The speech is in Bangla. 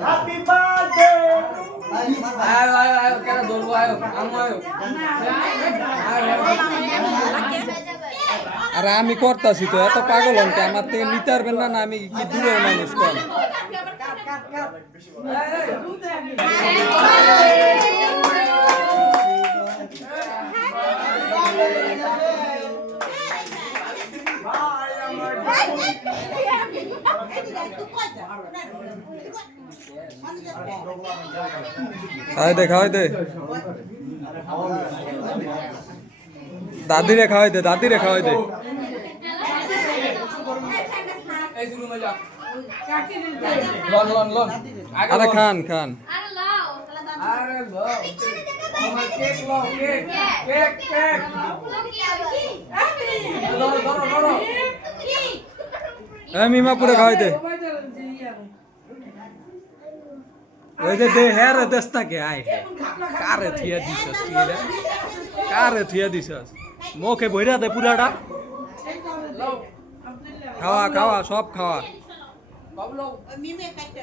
হ্যাপি বার্থডে আয় আয় আয় কেন বলবো আয় আমু আয় আরে আমি করতাছি তো এত পাগল হন কে আমার থেকে নিতে পারবেন না আমি কি দূরের মানুষ কোন খাওয়াই দে দাদিরে খাওয়াই দে এই শুরু মে যা লন আরে খান আরে লো আমার কেক লো কেক ধরো এ মিমাপুরে খাওয়াই দে ওই যে দে হের দেস্তা কে আয় কারে থিয়া দিছস মুখে বইরা দে পুরাটা খাওয়া সব খাওয়া বাবলো মিমে কাটতে